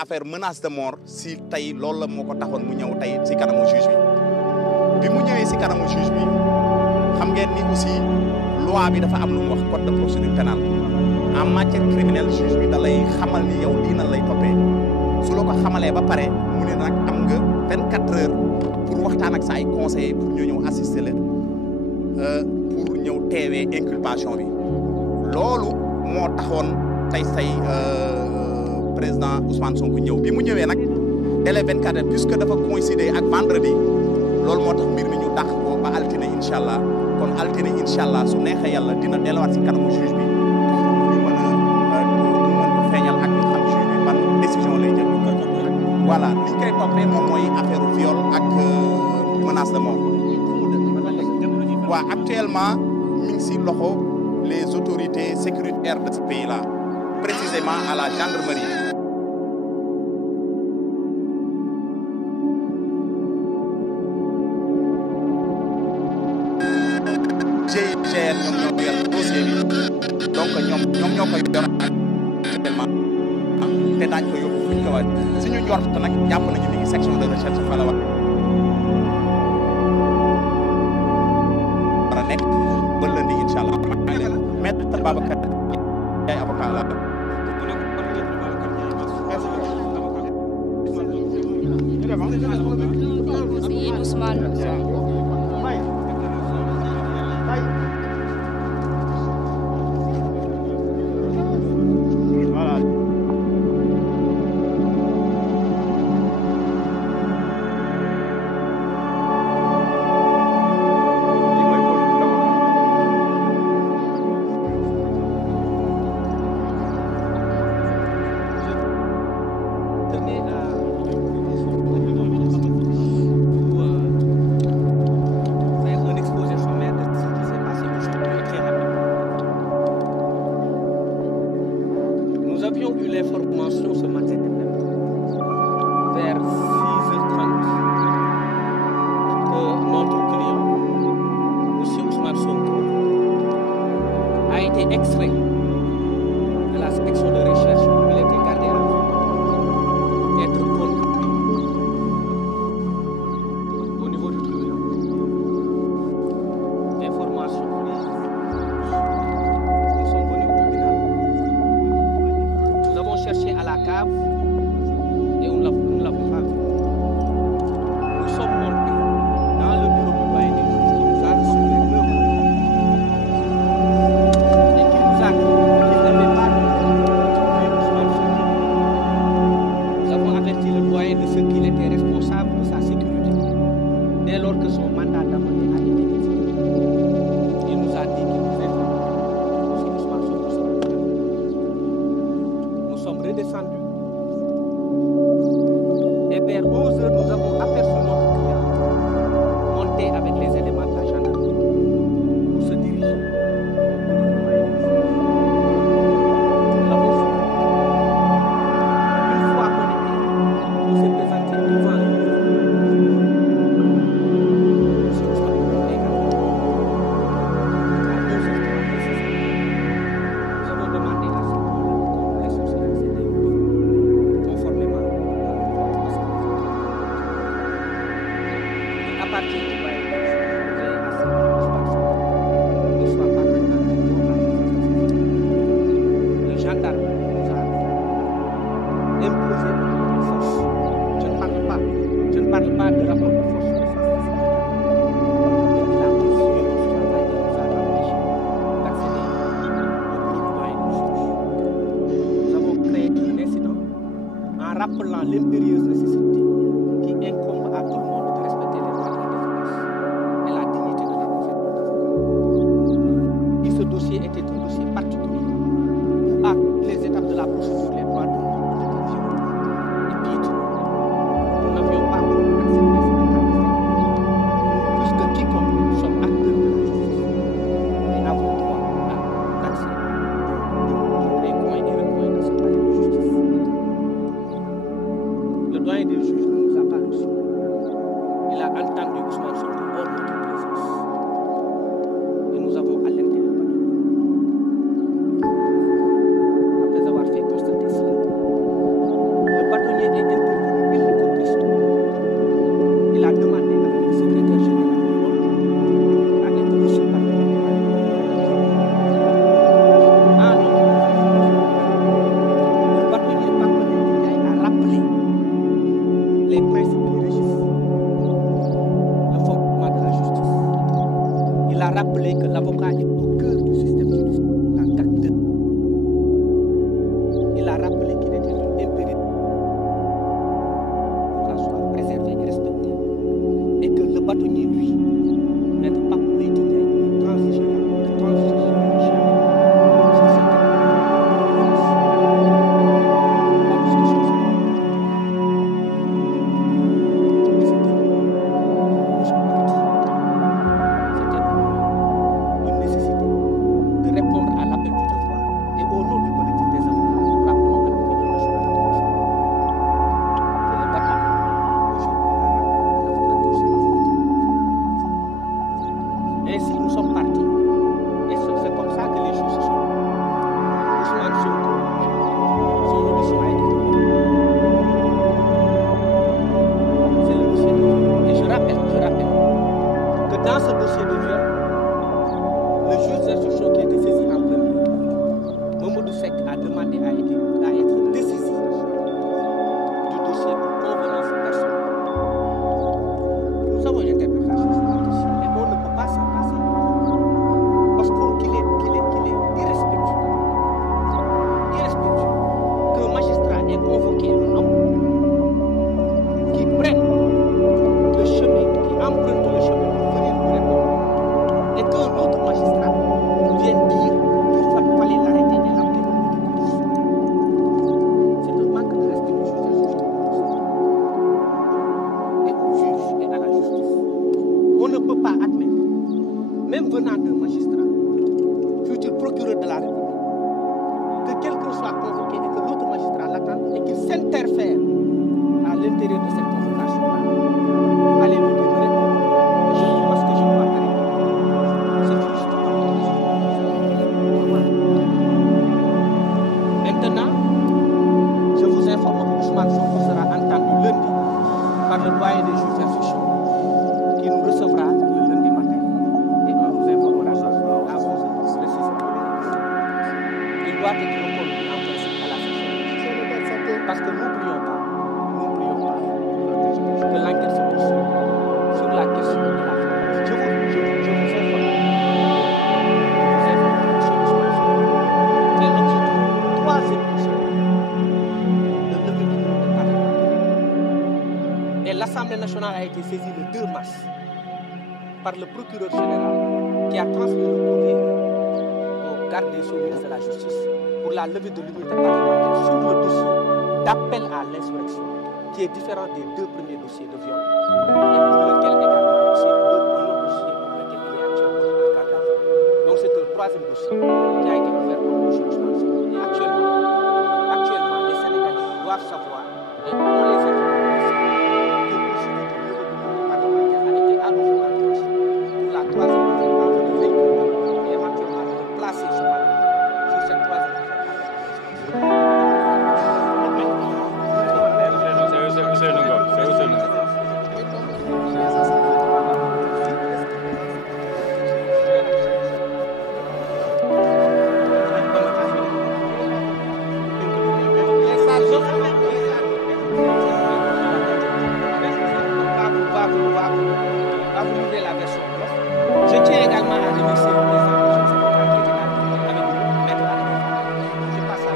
affaire menace de mort si tey loolu la moo ko taxoon mu ñëw tey si kanamu juge bi mu ñëwee si kanamu juge bi xam ngeen ni aussi loi bi dafa am lu mu wax code de procédure pénale en matière criminelle juge bi da lay xamal ni yow lii nan lay toppee su la ko xamalee ba pare mu ne nag am nga 24 heures pour waxtaan ak sa ay conseillers pour ñu ñëw assister leen pour ñëw teewee inculpation bi loolu moo taxoon tey président Ousmane Sonko ñëw bi mu ñëwee nag délai 24 heures puisque dafa coïncider ak vendredi loolu moo tax mbir mi ñu dàq ko ba altine incha allah kon altine incha allah su neexee yàlla dina delluwaat si kanamu juge bi pour ñu mën ko feeñal ak ñu xam juge bi ban décision lay jël. voilà li ñu koy toppee moom mooy affaire viol ak menace de mort. waaw actuellement mi ngi si loxo les autorités sécuritaires de ce pays là précisément à la gendarmerie. GIGN ñoom ñoo yor dossier bi donc ñoom ñoo koy yor actuellement te daañu ko yóbbu fu ñu ko war suñu njort nag jàpp nañu ni section de recherche fa la war a nekk ba lundi incha allah. maître Babacar Ndiaye avocat la. Si Ousmane. Nous avions eu l'information ce matin vers 6h30 que notre client, M. Ousmane Sonko, a été extrait de la section de recherche où il était gardé à vue, d'être conduit au niveau du tribunal. Information prise, nous sommes venus au tribunal. Nous avons cherché à la cave et nous ne l'avons pas vu. Nous sommes montés dans le bureau du doyen des juges qui nous a reçus vers 9 heures et qui nous a dit qu'il n'avait pas de Ousmane Sonko. Nous avons averti le doyen de ce qu'il était responsable de sa sécurité dès lors que son mandat d'amener a été exécuté. Il nous a dit qu'il nous informe si Ousmane Sonko sera là. Nous sommes redescendus et vers 11 heures, nous avons aperçu notre client monter avec les éléments de la gendarmerie pour se diriger au bureau du doyen des juges. Nous l'avons suivi. Une fois connecté, il s'est présenté devant le bureau du doyen des juges. Monsieur Ousmane Sonko est gardé. À 2h30 précisément, nous avons demandé à ce qu'on laisse aussi accéder au bureau conformément à à partir du doyen des juges, vous avez assez de ne soit pas maintenant pour la manifestation. Le gendarme nous a imposé un rapport de force. Je ne parle pas de rapport de force de sécurité. Mais il a continué notre travail et nous a empêché d'accéder au bureau du doyen des juges. Nous avons créé un incident en rappelant l'impérieuse nécessité qui incombe à tout le monde de respecter les droits de la défense et la dignité de la profession d'avocat. Et ce dossier était un dossier particulier où, à les étapes de la procédure, les droits de l'homme étaient violés et piétinés. Nous n'avions pas voulu accepter cet état de fait. Nous, plus que quiconque, nous sommes acteurs de la justice et avons droit d'accès dans les coins et recoins de ce palais de justice. Le doyen des juges ne nous a pas reçus. Il a entendu Ousmane Sonko hors de notre présence. Et nous avons alerté le bâtonnier. Après avoir fait constater cela, le bâtonnier rappeler que l'avocat est au cœur du système judiciaire en tant qu'acteur. Il a rappelé qu'il était un impératif pour que ça soit préservé et respecté. Et que le bâtonnier, lui, Maître Pape Leyti Ndiaye, ne transigera jamais sur certaines par le procureur général qui a transmis le courrier au garde des Sceaux, ministre de la Justice, pour la levée de l'immunité parlementaire sur le dossier d'appel à l'insurrection, qui est différent des deux premiers dossiers de viol, et pour lequel également c'est un autre dossier pour lequel il est actuellement en garde à vue. Donc c'est un troisième dossier qui a été ouvert pour le juge Ousmane Sonko. Et actuellement, les Sénégalais doivent savoir, et on les informe aussi, que le dossier de levée de l'immunité parlementaire a été annoncé pour la troisième affaire en vue de l'inculper et éventuellement de placer ce mari sur cette troisième affaire. Je tiens également à remercier le président de la République qui était là avec nous, Maître Ali. Je passe à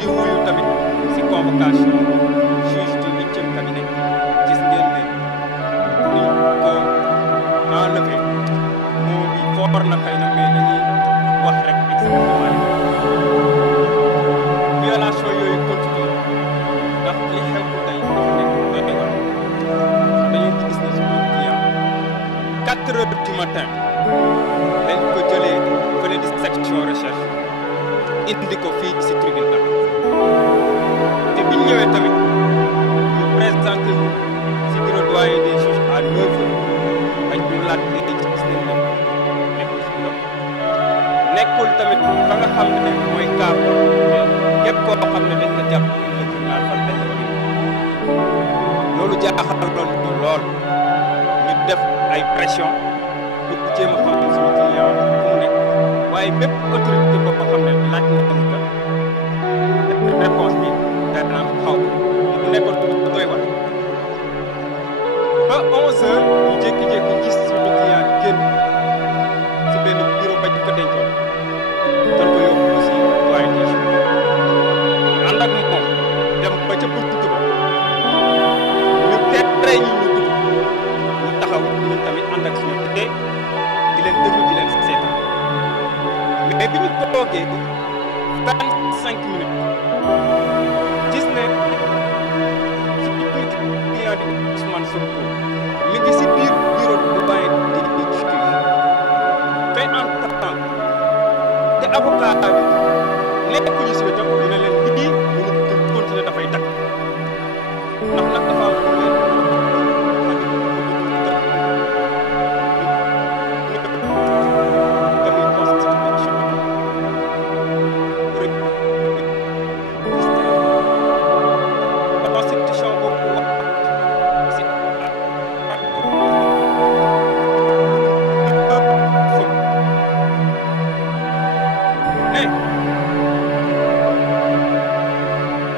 di wuyu tamit si convocation juge du 8e cabinet gis ngeen ne ni ko enlevé moo bi foor na xëy na mais dañuy wax rek exactement violation yooyu continue ndax li xew tey dafa nekk doy waar dañuy gis ne suñu client 4 heures du matin dañ ko jëlee fële di section recherche indi ko fii si tribunal te bi ñu ñëwee tamit ñu présentez-vous si bureau doyen des juges à 9h bañ ñu laaj léegi gis nañ ne nekkul si bureau nekkul tamit fa nga xam ne mooy cas képp koo xam ne dañ la jàpp le tribunal fan lañ la ko loolu jaaxaloon ñu lool ñu def ay pression pour jéem a xam suñu client fu mu nekk waaye bépp autorité boo ko xam ne laaj na ko réponse bi dana xaw mu nekkoon doy war ba 11h ñu jékki-jékki gis suñu client génn si benn bureau bañ ko dencoon doon ko yóbbu aussi doyen des juges ànd ak moom dem ba ca buntu ba ñu tere ñi ñu dugg ñu taxaw ñun tamit ànd ak suñu te di leen déglu di leen seetaan mais bi ñu toogee 25 minutes gis ne suñu client di Ousmane Sonko mi ngi si biir bureau de doyen des juges fait en temps te avocat bi nekkuñu si wetam dina leen lii mënu continuer dafay dakk ndax nag dafa am lu leen tamit constitution constitution boobu wax si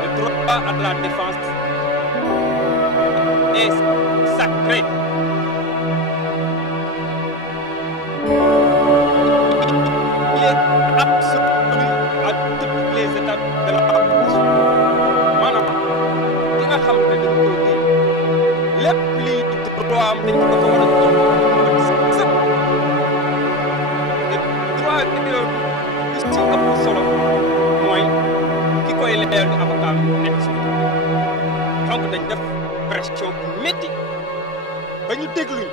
le droit à la défense est sacré. Il est absolu à toutes les étapes de la poursuite. maanaam di nga xam ne dañ ko téye lépp lii droit am dañ ko war a jox sëpp te droit yooyu li ci ëpp solo mooy ki koy leeral di avocat bi nekk si donc dañ def pression bu métti ba ñu dégluñ